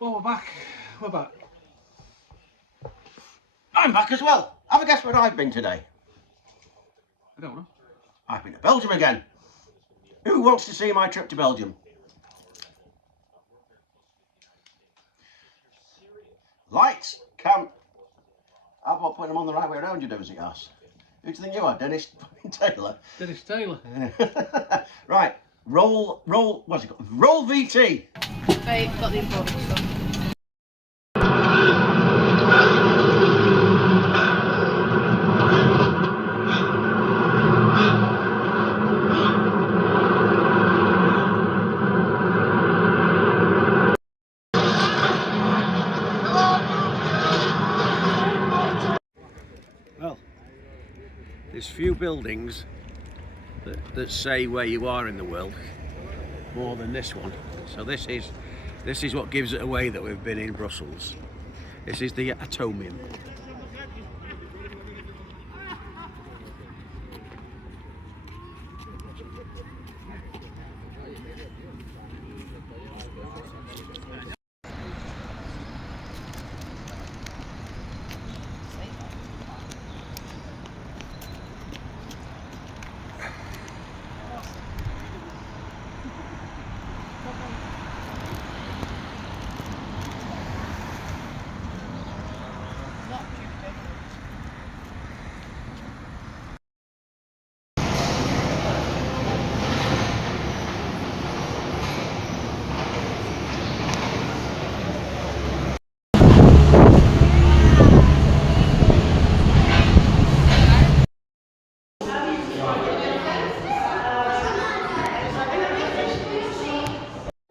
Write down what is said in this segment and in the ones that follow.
Well, we're back. We're back. I'm back as well. Have a guess where I've been today? I don't know. I've been to Belgium again. Who wants to see my trip to Belgium? Lights, cam. How about putting them on the right way around, you nosy ass? Who do you think you are, Dennis Taylor? Dennis Taylor. Right, roll, what's it called? Roll VT. Right, got the important stuff. Well, there's few buildings that say where you are in the world more than this one. So this is what gives it away that we've been in Brussels. This is the Atomium.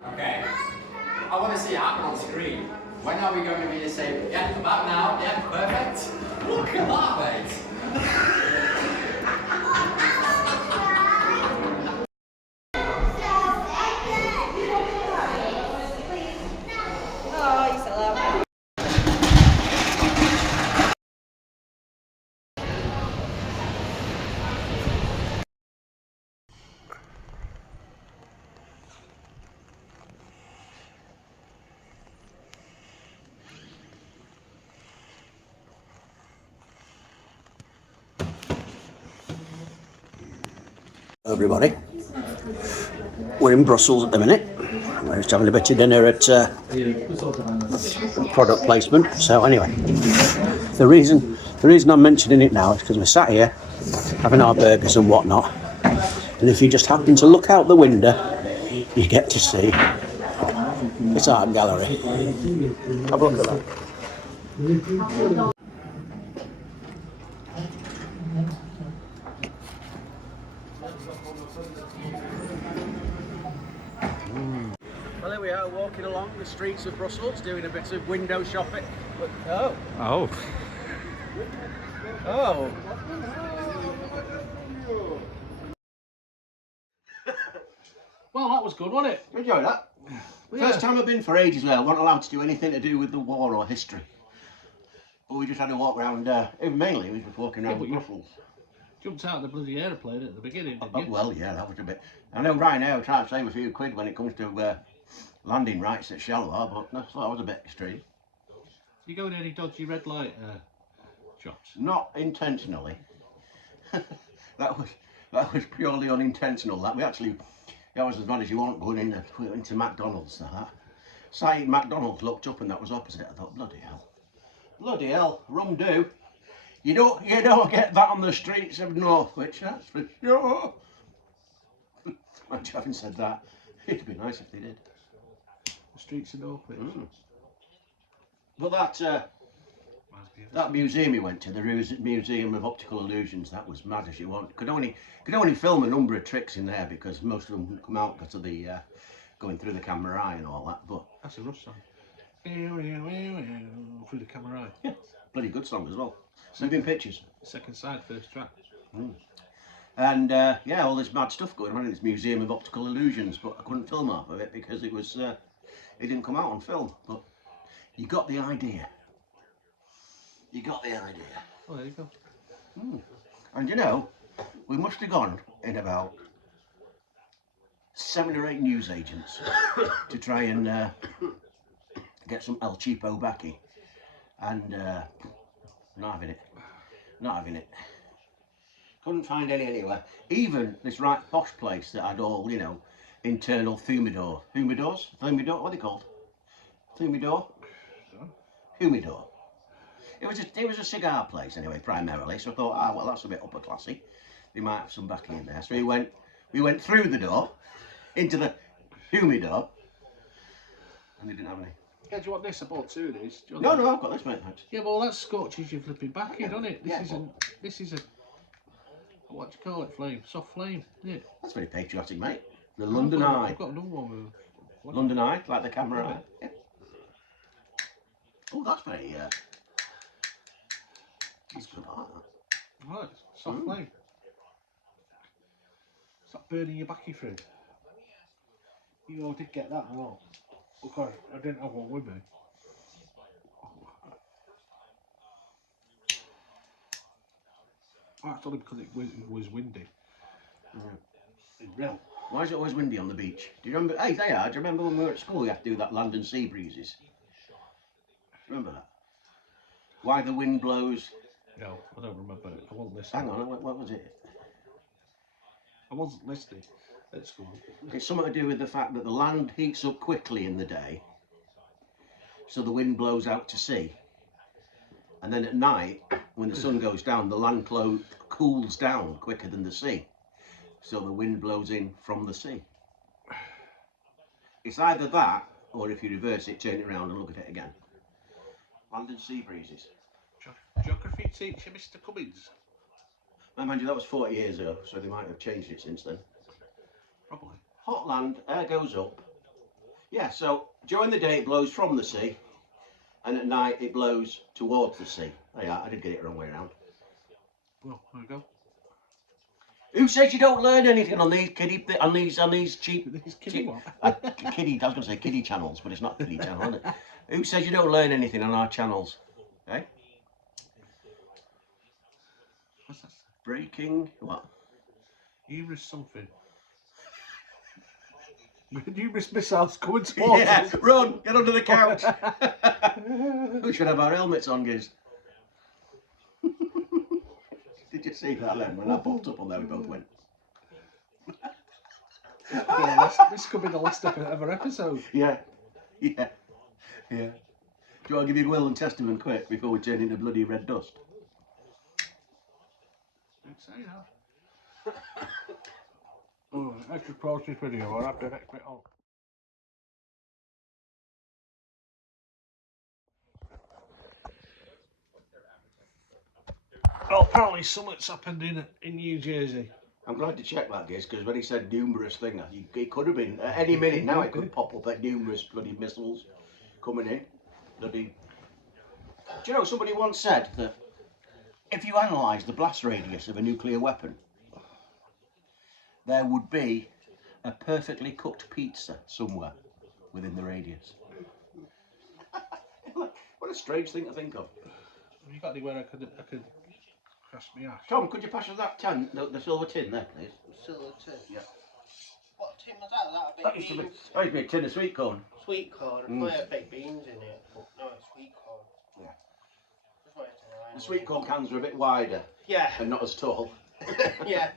Okay, I want to see it happen on screen. When are we going to be disabled? Yeah, about now. Yeah, perfect. Look at that, mate. Oh, you still out. Everybody, we're in Brussels at the minute. We're just having a bit of dinner at product placement. So anyway, the reason I'm mentioning it now is because we're sat here having our burgers and whatnot, and if you just happen to look out the window, you get to see this art gallery. Have a look at that. Well, here we are walking along the streets of Brussels, doing a bit of window shopping. Oh. Oh. Oh. Well, that was good, wasn't it? Enjoy that. First time I've been for ages where I wasn't allowed to do anything to do with the war or history. But we just had to walk around, mainly we were just walking around Brussels. Jumped out of the bloody aeroplane at the beginning, didn't you? Well, yeah, that was a bit... I know Ryanair were trying to save a few quid when it comes to landing rights at Charleroi, but I thought that was a bit extreme. You going any dodgy red light shots? Not intentionally. that was purely unintentional. That was as bad as you want going into McDonald's. Say McDonald's looked up and that was opposite. I thought, bloody hell, rum do. You don't get that on the streets of Northwich, that's for sure. Having said that, it'd be nice if they did. The streets of Northwich. But that museum we went to, the Museum of Optical Illusions, that was mad as you want. Could only film a number of tricks in there because most of them wouldn't come out because of the going through the camera eye and all that. But that's a Rush song. Through the camera eye. Yeah, bloody good song as well. Moving pictures. Second side, first track. And yeah, all this mad stuff going on in this Museum of Optical Illusions, but I couldn't film half of it because it didn't come out on film. But you got the idea. You got the idea. Oh, there you go. And you know, we must have gone in about 7 or 8 newsagents to try and get some El Cheapo Baccy, and not having it. Not having it. Couldn't find any anywhere. Even this right posh place that had all, you know, internal humidor. Humidors? Humidor? What are they called? Humidor? Humidor. It was a cigar place anyway, primarily. So I thought, ah, well, that's a bit upper classy. They might have some Baccy in there. So we went through the door into the humidor, and they didn't have any. Yeah, do you want this? I bought 2 of these. Do you No, want no, I've got this, mate. Thanks. Yeah, well, that scorches your flipping back in, doesn't it? This Yeah, isn't. This is a. What do you call it? Flame, soft flame. Yeah. That's very patriotic, mate. The London Eye. I've got another one. London Eye, like the camera eye. Yeah. Oh, that's very. That's good. I like that. Right, soft flame. Stop burning your backy through. You all did get that and all. Okay, I didn't have one with me. That's only because it was windy. In real. Why is it always windy on the beach? Do you remember? Hey, do you remember when we were at school? We had to do that land and sea breezes. Remember that? Why the wind blows? No, I don't remember it. I wasn't listening. Hang on, what was it? I wasn't listening at school. It's something to do with the fact that the land heats up quickly in the day, so the wind blows out to sea. And then at night, when the sun goes down, the land cools down quicker than the sea. So the wind blows in from the sea. It's either that, or if you reverse it, turn it around and look at it again. Land and sea breezes. Geography teacher, Mr. Cummins. Now, mind you, that was 40 years ago, so they might have changed it since then. Probably. Hot land, air goes up. Yeah, so during the day it blows from the sea, and at night it blows towards the sea. Oh yeah, I did get it the wrong way around. Well, there we go. Who says you don't learn anything on these cheap These kiddie what? kiddie? I was going to say kiddie channels, but it's not a kiddie channel, is it? Who says you don't learn anything on our channels? Eh? What's that? Breaking what? Numerous something. Numerous missiles coming towards Yeah, us. run! Get under the couch. We should have our helmets on, Giz. Did you see that then? When I popped up on there, we both went. Yeah, this could be the last ever episode. Yeah, yeah, yeah. Do you want to give your will and testament quick before we turn into bloody red dust? Don't say that. Oh, extra pause this video. I'll have the next bit on. Oh, apparently something's happened in New Jersey. I'm glad to check that, Giz, because when he said numerous thing, it could have been at any minute now. It could pop up at numerous bloody missiles coming in. Bloody. Do you know somebody once said that if you analyse the blast radius of a nuclear weapon, there would be a perfectly cooked pizza somewhere within the radius. What a strange thing to think of. Have you got anywhere I could crash my ass? Tom, could you pass us that tin, the silver tin there, please? Silver tin. Yeah. What tin was that? Was that a That baked used to be, beans? that used to be a tin of sweet corn. Sweet corn. Mm. I had baked beans in it, but no, it's sweet corn. Yeah. Just wanted to know. The sweet corn cans are a bit wider Yeah. and not as tall. Yeah.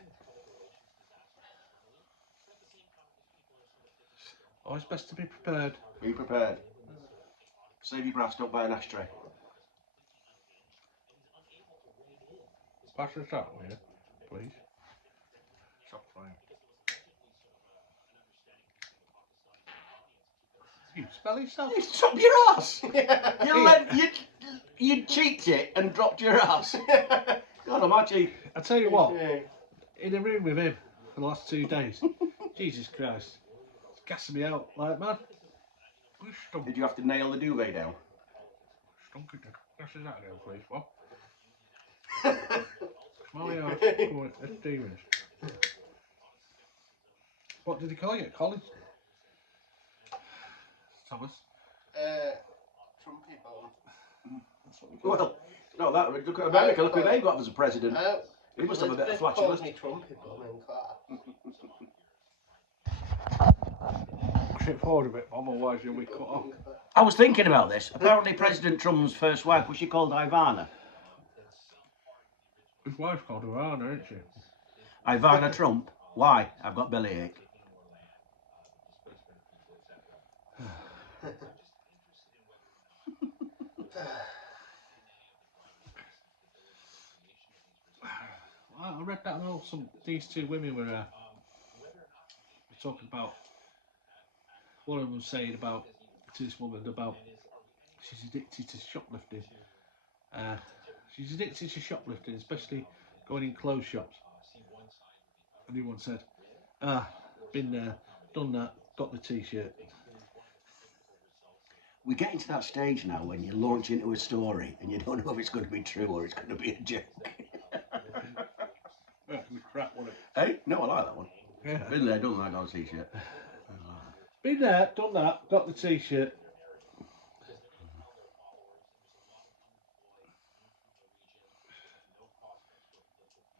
Always best to be prepared. Be prepared. Save your brass, don't buy an ashtray. Pass this out, will you, please? Stop playing. You spell yourself. You dropped your ass! You cheeked it and dropped your ass. God almighty. I tell you what, Yeah. in a room with him for the last 2 days, Jesus Christ, it's gassing me out like man. You stunk. Did you have to nail the duvet down? Stunk it. Pass this out again, please. What? Smell me out. Come on, it's demons. What did he call you? Collins? Thomas? Trumpy bone. That's what we call Well, no, that. Look at America. Look who they've got as a president. He must have a bit of Elizabeth flashy calls list. me Trumpy bone in class. push it forward a bit, Mum, otherwise you'll be cut off. I was thinking about this. Apparently, President Trump's first wife, was she called Ivana? His wife's called Ivana, isn't she? Ivana Trump. Why? I've got bellyache. I read that about these two women were talking about. One of them was saying about to this woman about she's addicted to shoplifting. She's addicted to shoplifting, especially going in clothes shops. And one said, been there, done that, got the t-shirt. We're getting to that stage now when you launch into a story and you don't know if it's going to be true or it's going to be a joke. Yeah, it was crap, wasn't it? Hey, no, I like that one. Yeah. Been there, done that, got a t-shirt. Been there, done that, got the t-shirt.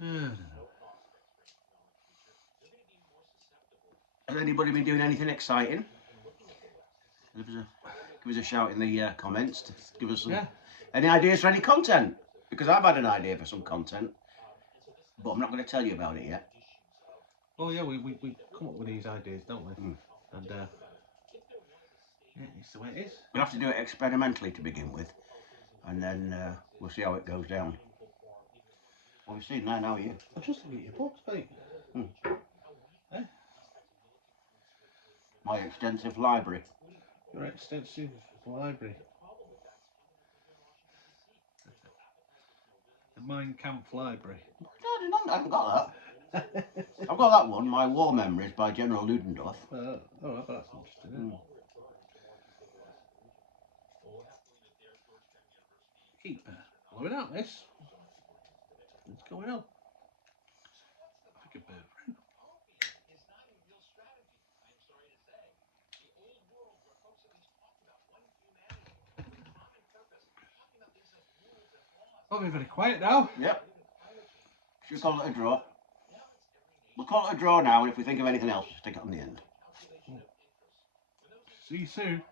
I don't know. Has anybody been doing anything exciting? Give us a shout in the comments. To give us some, any ideas for any content? Because I've had an idea for some content, but I'm not going to tell you about it yet. Oh yeah, we come up with these ideas, don't we? And yeah, it's the way it is. We'll have to do it experimentally to begin with, and then we'll see how it goes down. Well, we've seen that now, you. I'm just looking at your books, mate. My extensive library. Your extensive library. The Mein Kampf Library. I haven't got that. I've got that one, My War Memories by General Ludendorff. Oh, but that's interesting, isn't it? Keep blowing out this. What's going on? I think a bird flu. I'll be very quiet now. Yep. Should we call it a draw? We'll call it a draw now, and if we think of anything else, we'll stick it on the end. See you soon.